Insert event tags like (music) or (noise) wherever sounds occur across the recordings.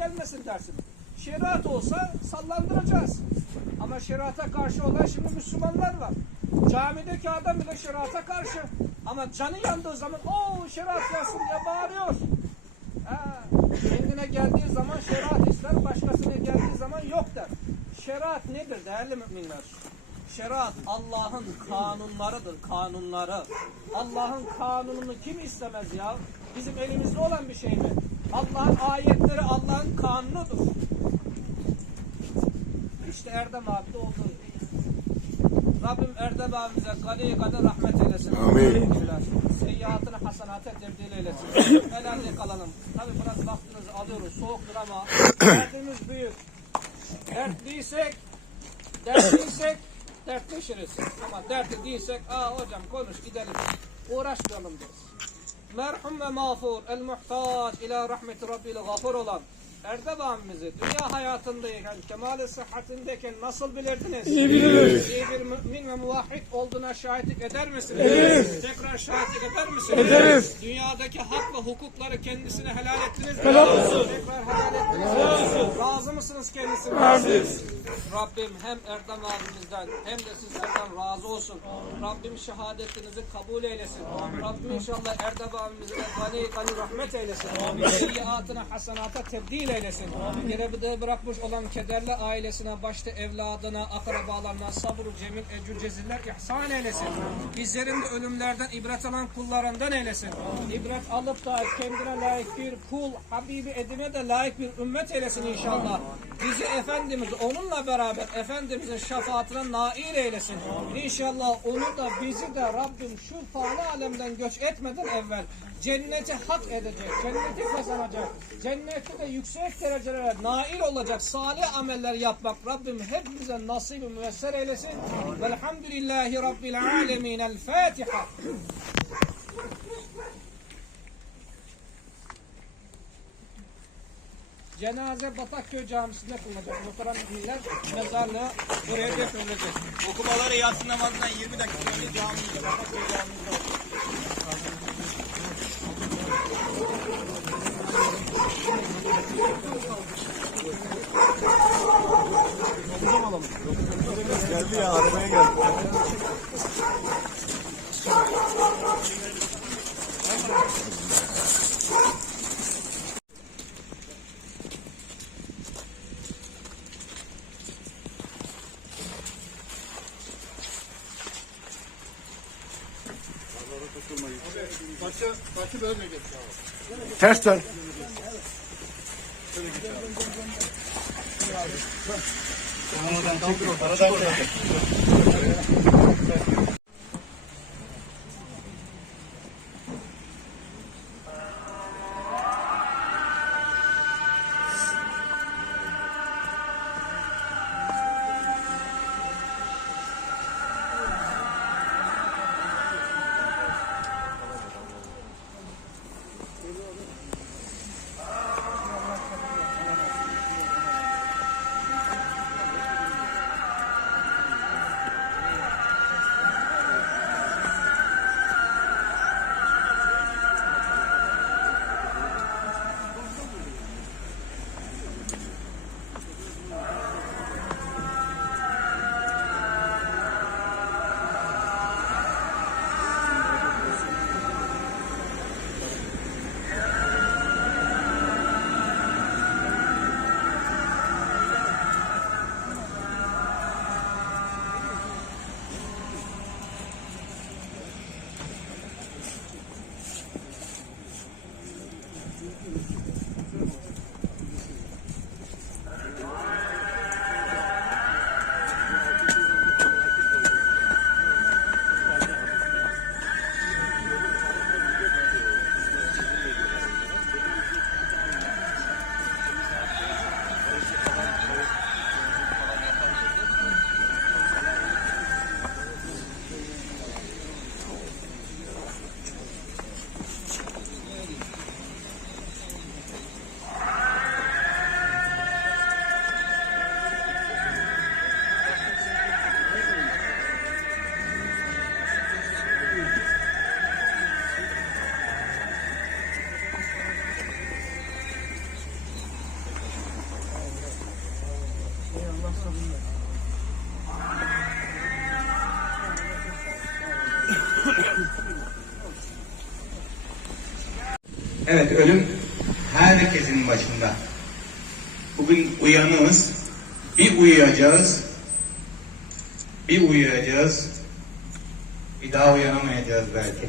gelmesin dersiniz. Şeriat olsa sallandıracağız. Ama şeriata karşı olan şimdi Müslümanlar var. Camideki adam bile şeriata karşı. Ama canı yandığı zaman o şeriat gelsin diye bağırıyor. Ha, kendine geldiği zaman şeriat ister, başkasına geldiği zaman yok der. Şeriat nedir değerli müminler? Şeriat Allah'ın kanunlarıdır, kanunları. Allah'ın kanununu kim istemez ya? Bizim elimizde olan bir şey mi? Allah'ın ayetleri Allah'ın kanunudur. İşte Erdem abi de oldu. Rabbim Erdem abimize gani gani rahmet eylesin. Amin. Seyyiatını hasenata tebdil eylesin. (coughs) Helalde kalalım. Tabi biraz vaktinizi alıyoruz. Soğuktur ama (coughs) derdimiz büyük. Dertliysek, dertliysek dertleşiriz. Ama dertli değilsek, aa hocam konuş gidelim. Uğraşmayalım deriz. Merhum ve mağfur, el muhtaç ila rahmeti rabbil gafur olan Erdem abimizi dünya hayatındayken, kemal-i sıhhatindeyken nasıl bilirdiniz? İyi biliriz. İyi bir mümin ve muvahhid olduğuna şahitlik eder misiniz? Ederiz. Tekrar şahitlik eder misiniz? Ederiz. Dünyadaki hak ve hukukları kendisine helal ettiniz mi? Helal olsun. Tekrar helal ettiniz mi? Helal olsun. Razı mısınız kendisine? Razıyız. Rabbim hem Erdem abimizden hem de sizlerden razı olsun. Rabbim şehadetinizi kabul eylesin. Rabbim inşallah Erdem abimize gani gani rahmet eylesin. Seyyiatına hasenata tebdil eylesin. Geride bırakmış olan kederli ailesine, başta evladına, akrabalarına sabır, cemil, ecür, ceziller ihsan eylesin. Bizlerin de ölümlerden ibret alan kullarından eylesin. İbret alıp da kendine layık bir kul, Habibi edine de layık bir ümmet eylesin inşallah. Bizi Efendimiz onunla beraber Efendimizin şefaatine nail eylesin. İnşallah onu da bizi de Rabbim şu fani alemden göç etmeden evvel cenneti hak edecek, cenneti kazanacak, cennette de yüksek derecelere nail olacak salih ameller yapmak Rabbim hepimize nasip-i müyesser eylesin. Velhamdülillahi Rabbil alemin. El Fatiha. Cenaze Batakköy Camisi'nde kılınacak. Muhterem müminler mezarlığı buraya defnedilecek. Okumaları yatsı namazından 20 dakika önce camimizde, Batakköy camimizde oldu. Geldi ya arabaya geldi. Ters Evet ölüm herkesin başında. Bugün uyanığız. Bir uyuyacağız. Bir uyuyacağız. Bir daha uyanamayacağız belki.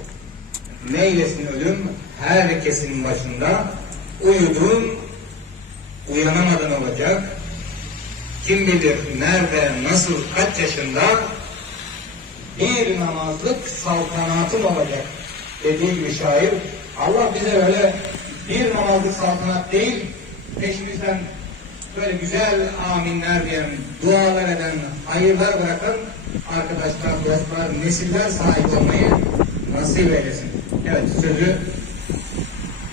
Neylesin ölüm herkesin başında. Uyudun, uyanamadın olacak. Kim bilir nerede, nasıl, kaç yaşında bir namazlık saltanatım olacak dediği gibi şair. Allah bize öyle bir namazlık saltanat değil, peşimizden böyle güzel aminler diyen, dualar eden, hayırlar bırakan arkadaşlar, dostlar, nesiller sahip olmayı nasip eylesin. Evet sözü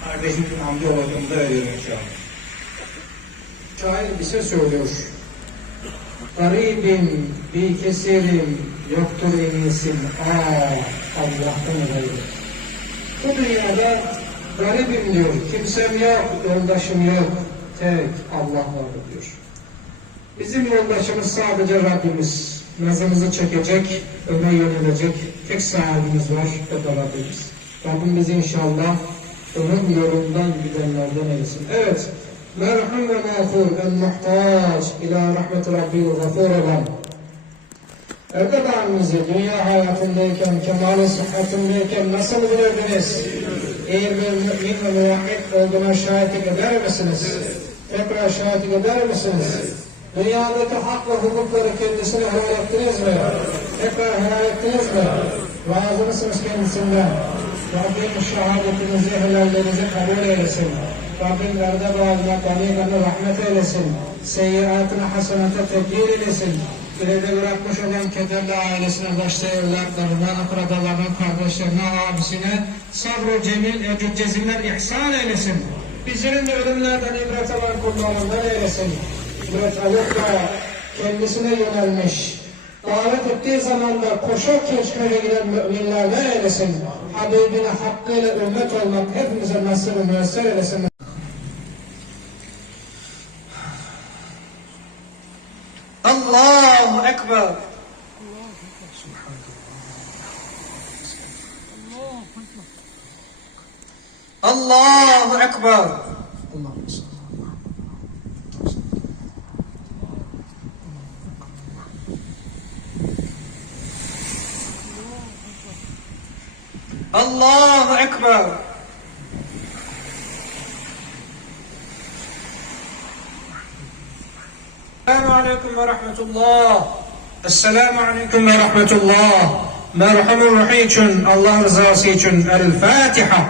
kardeşimizin amca hocamıza veriyorum inşallah. Şair bir şey söylüyor. Garibim, bir keserim, yoktur enisim, aa Allah'tan gayrı. Bu dünyada garibim diyor, kimsem yok, yoldaşım yok, tek Allah var diyor. Bizim yoldaşımız sadece Rabbimiz. Nazımızı çekecek, öne yönelecek tek sahibimiz var, o da Rabbimiz. Rabbim bizi inşallah onun yolundan gidenlerden eylesin. Evet, merhum ve mağfur, el muhtaç ila rahmeti rabbil gafur olan. Erdoğan'ımızı dünya hayatındayken, kemal-i sıhhatindeyken nasıl bilirdiniz? Eğer bir mümin ve muvahhid olduğuna şahitlik eder misiniz? Tekrar şahitlik eder misiniz? Dünyadaki hak ve hukukları kendisine helal ettiniz mi? Tekrar helal ettiniz mi? Razı mısınız kendisinden? Rabbim şehadetinizi, helallerinizi kabul eylesin. Rabbim gardab ağzına, kaniyatına rahmet eylesin. Seyyiatına, hasenata tebdil eylesin. Geride bırakmış olan kederli ailesine, başta evlatlarına, akrabalarına, kardeşlerine, abisine sabr-ı cemil, ecud ceziller ihsan eylesin. Bizlerin de ölümlerden ibret alan kullarından eylesin. İbret alıp da kendisine yönelmiş, davet ettiği zaman da koşa keşfede giden müminlerden eylesin. Habibine hakkıyla ümmet olmak hepimize nasip ve أكبر. سبحان الله الله أكبر. الله أكبر. السلام عليكم ورحمة الله. assalomu alaykum va rahmatulloh marhamur ruhiy uchun alloh rizosi uchun al fatiha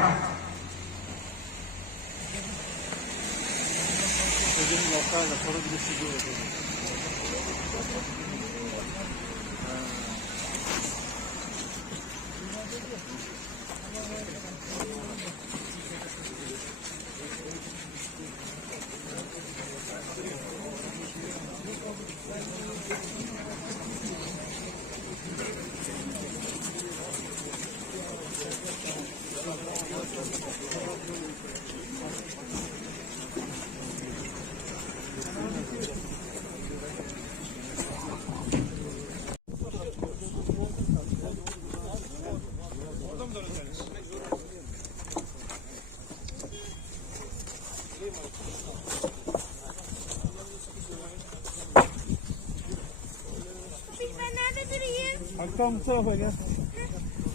Hakan bu tarafa gel.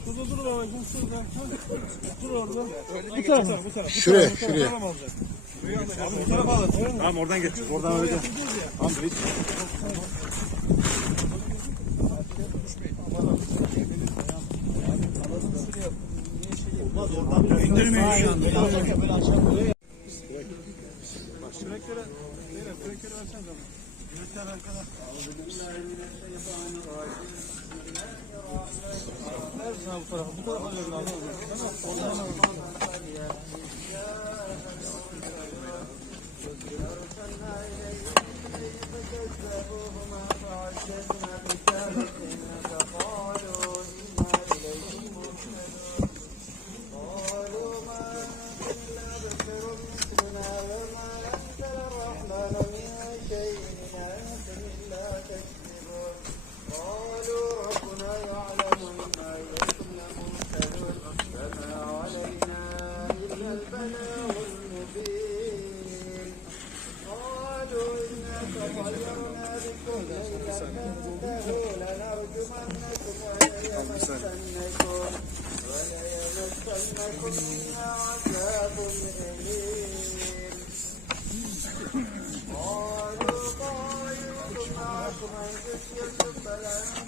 Dur dur dur babacığım şurada. Dur orada. Bu tarafa bu tarafa. Şuraya, şuraya. Abi bu tarafa al. Tamam oradan geç. Oradan öyle. Tamam hiç. İndirmeyin şu anda. Beyler küreklere versene zaman. Kürekler arkada. Versin abi bu tarafa. Bu tarafa verin abi. Tamam. Oradan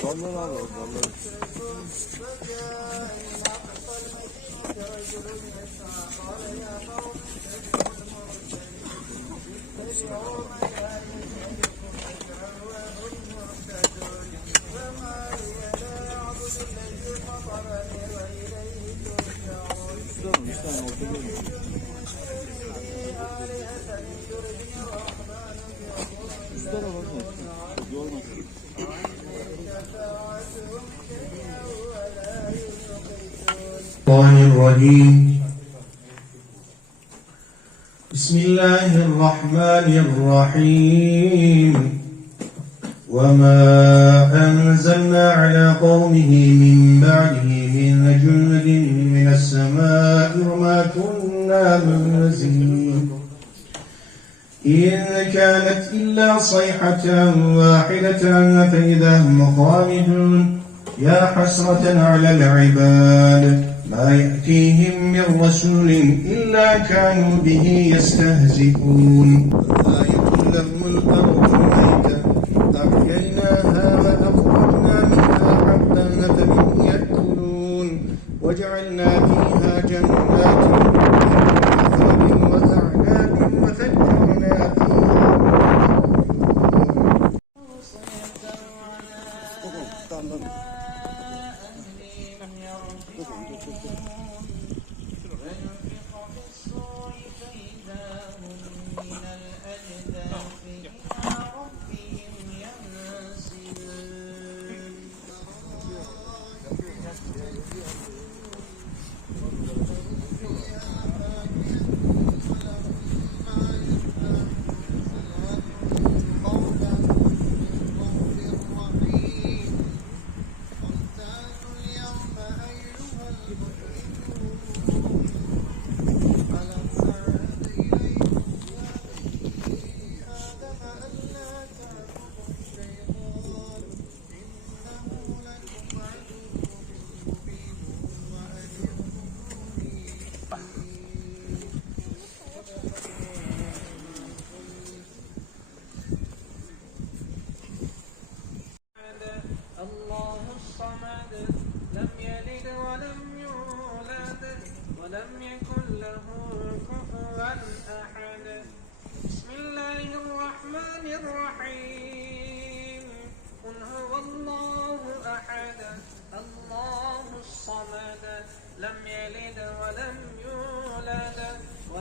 Dalları al o dalları. الشيطان الرجيم. بسم الله الرحمن الرحيم. وما أنزلنا على قومه من بعده من جند من السماء وما كنا منزلين. إن كانت إلا صيحة واحدة فإذا هم خالدون يا حسرة على العباد. يأتيهم من رسول إلا كانوا به يستهزئون. آية لهم الأرض ميتة أحييناها وأخرجنا منها حبا فمنه يأكلون وجعلنا فيها جنات Thank you.